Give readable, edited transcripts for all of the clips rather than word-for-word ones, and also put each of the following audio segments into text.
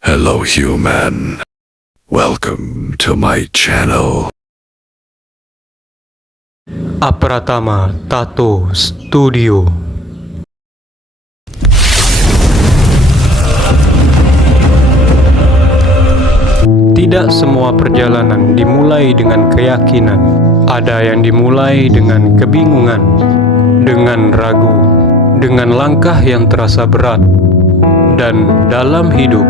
Hello human, welcome to my channel. Apratama Tato Studio. Tidak semua perjalanan dimulai dengan keyakinan. Ada yang dimulai dengan kebingungan, dengan ragu, dengan langkah yang terasa berat. Dan dalam hidup,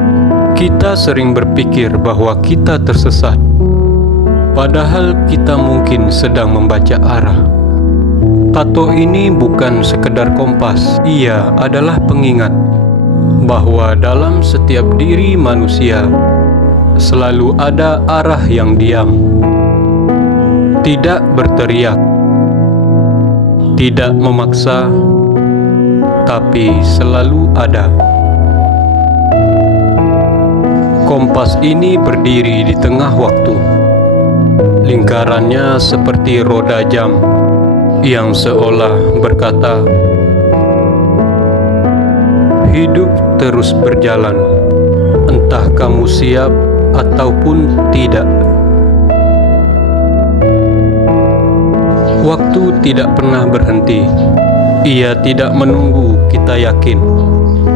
kita sering berpikir bahwa kita tersesat, padahal kita mungkin sedang membaca arah. Tato ini bukan sekedar kompas, ia adalah pengingat bahwa dalam setiap diri manusia selalu ada arah yang diam, tidak berteriak, tidak memaksa, tapi selalu ada. Kompas ini berdiri di tengah waktu. Lingkarannya seperti roda jam yang seolah berkata, hidup terus berjalan, entah kamu siap ataupun tidak. Waktu tidak pernah berhenti. Ia tidak menunggu kita yakin.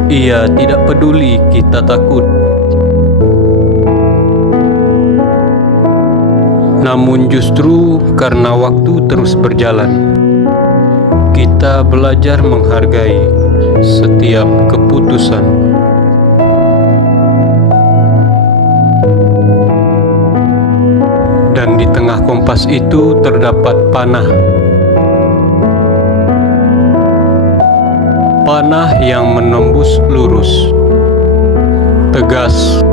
Ia tidak peduli kita takut. Namun justru karena waktu terus berjalan, kita belajar menghargai setiap keputusan. Dan di tengah kompas itu terdapat panah. Panah yang menembus lurus, tegas,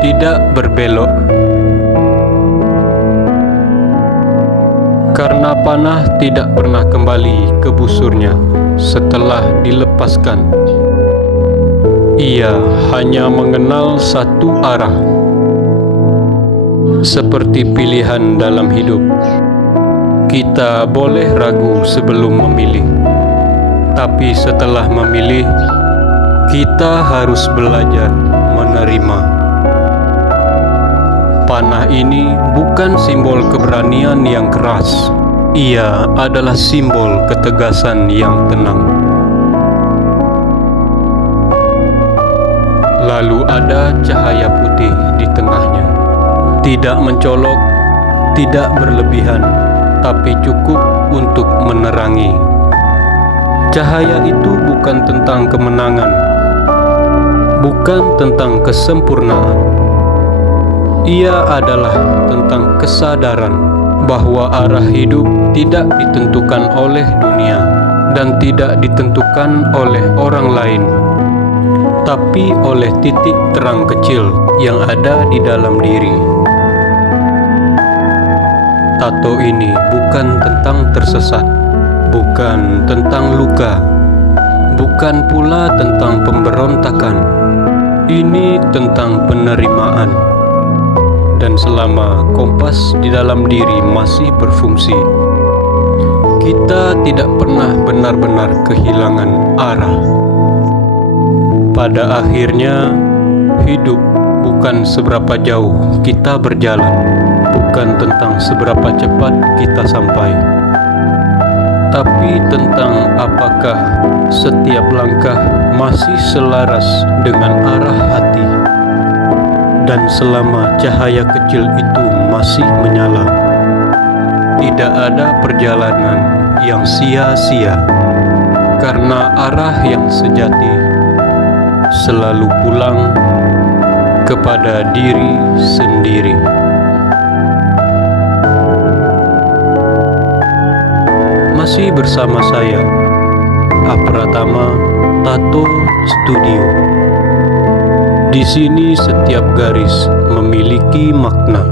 tidak berbelok. Karena panah tidak pernah kembali ke busurnya setelah dilepaskan. Ia hanya mengenal satu arah. Seperti pilihan dalam hidup, kita boleh ragu sebelum memilih. Tapi setelah memilih, kita harus belajar menerima. Panah ini bukan simbol keberanian yang keras. Ia adalah simbol ketegasan yang tenang. Lalu ada cahaya putih di tengahnya. Tidak mencolok, tidak berlebihan, tapi cukup untuk menerangi. Cahaya itu bukan tentang kemenangan, bukan tentang kesempurnaan. Ia adalah tentang kesadaran bahwa arah hidup tidak ditentukan oleh dunia dan tidak ditentukan oleh orang lain, tapi oleh titik terang kecil yang ada di dalam diri. Tato ini bukan tentang tersesat, bukan tentang luka, bukan pula tentang pemberontakan. Ini tentang penerimaan. Dan selama kompas di dalam diri masih berfungsi, kita tidak pernah benar-benar kehilangan arah. Pada akhirnya, hidup bukan seberapa jauh kita berjalan, bukan tentang seberapa cepat kita sampai, tapi tentang apakah setiap langkah masih selaras dengan arah hati. Dan selama cahaya kecil itu masih menyala, tidak ada perjalanan yang sia-sia, karena arah yang sejati selalu pulang kepada diri sendiri. Masih bersama saya, Apratama Tato Studio. Di sini setiap garis memiliki makna.